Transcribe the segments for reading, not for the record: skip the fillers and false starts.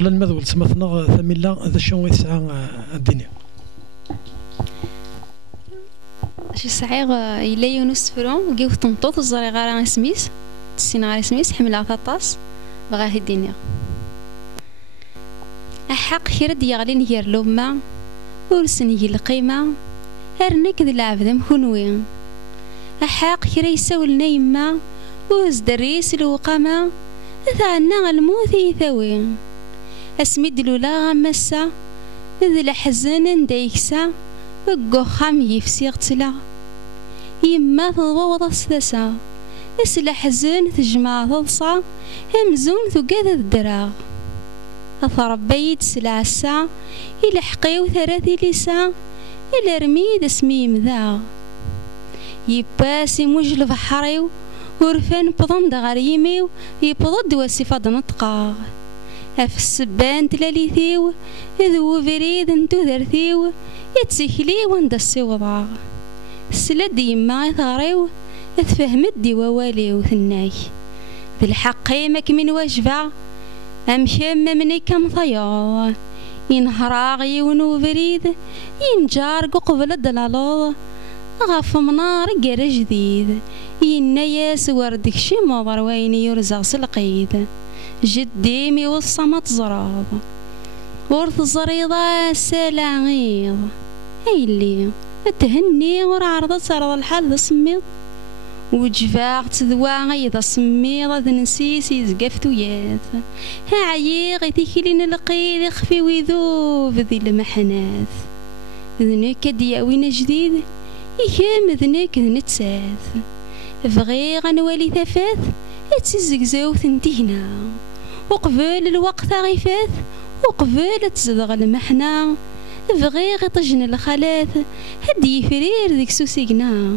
لان ماذول سمثنا ثميلا ذا شو يسعى الدنيا شي سعيغ إلا يونس فرون جيو تنطوط الزري غارة سميس تسينا غارة سميس حملها ثطاس بغاه الدنيا أحق كرد يغلين غير لوما ورسن يجي القيمة أرنك ذي العبد مكونوين أحق كرا يساولنا يما وزدريس الوقامة ثعنا الموت يثوين أسميد لولا غمسا ذي الحزن ندايكسا وقو خام يفسي غتلا يما تضوض السدسا اسلا حزن تجمع تضصا همزون ثقاذ الدراغ أثربيت سلعسا إلا حقيو ثلاثي لسا إلا رميد اسمي مذاغ يباسي موج البحريو ورفان بضن دغار يميو يبضد واسفاد نطقاغ اف السبان تلاليثيو ذو فريد انتو ذرثيو يتسكلي وندسي وضاغ السلاد يما يثاريو اتفهمت دي وواليو ثناي ذي الحقي ماك من واجبع امشام مني كم ضياع ينهراغ يونو فريد ينجار قبل الدلالوض غاف منار قرا جديد يناياس وردك شي مضر وين يرزغ سلقيد جدي ميوصى ما تزراب ورث الزريضة سلاغيض هيلي تهني ورعرضة سرض الحال ذا سميض وجفاغ تذوا غيض سميض ذا نسيس يزقفتو ياث ها عييغ تيكلين القيد يخفي ويذوب ذي المحناث ذنك دياوين جديد يكام ذنك نتساث بغي غنوالي ثفاث يتزقزاو ثنتينا وقبل الوقت غيفاث وقبل تزدغ المحنا بغي غطجن الخلاث هدي فرير ذيك سوسيقنا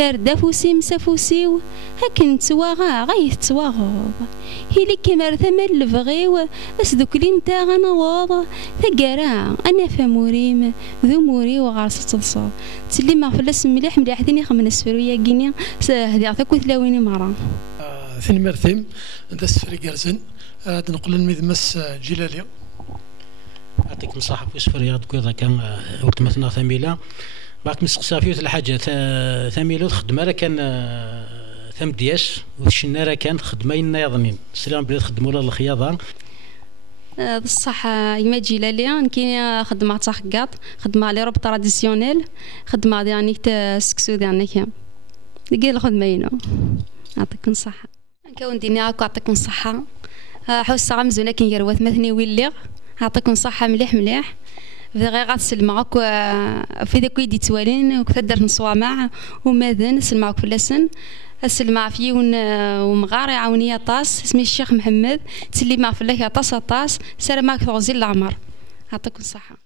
هردا فوسي مسافوسيو هكن تواغا غيث تواغوض هيلي كمار ثمل البغيو اسدوكلي نتا غنواض ثقارا انا فموريم ذو موري وغارس تصل تسلي ما فلاس مليح مليح ثاني خمن اسفرويا كينيا هذي عطاكو ثلاويني مرة ثاني مرثيم ذا السفري كارزن نقول المذمس جلالي يعطيك الصحة ويسفر كذا كان وقت مثلا ثميلة بعد مسقسا فيه الحاجة ثميلة خدمة كان ثم دياش وشنا كان خدمين يظنين سلام بلاد خدموا له الخياطة بصح يما جلالي كاين خدمة تاع خقاط خدمة لي روب تراديسيونيل خدمة يعني سكسو يعني كان قال خدمينو يعطيكم الصحة كون ديني هاكا يعطيكم الصحة حوس غمزونا كي يروات مثني ويلي يعطيكم صحة مليح مليح غير غتسلمعك في ذاك يدي توالين وكثر نصوامع وماذن نسلمعك في اللسن السلمع فيه ومغار يعاوني طاس اسمي الشيخ محمد تسلي مع فلاك طاس سلام معك غزيل العمر يعطيكم الصحة.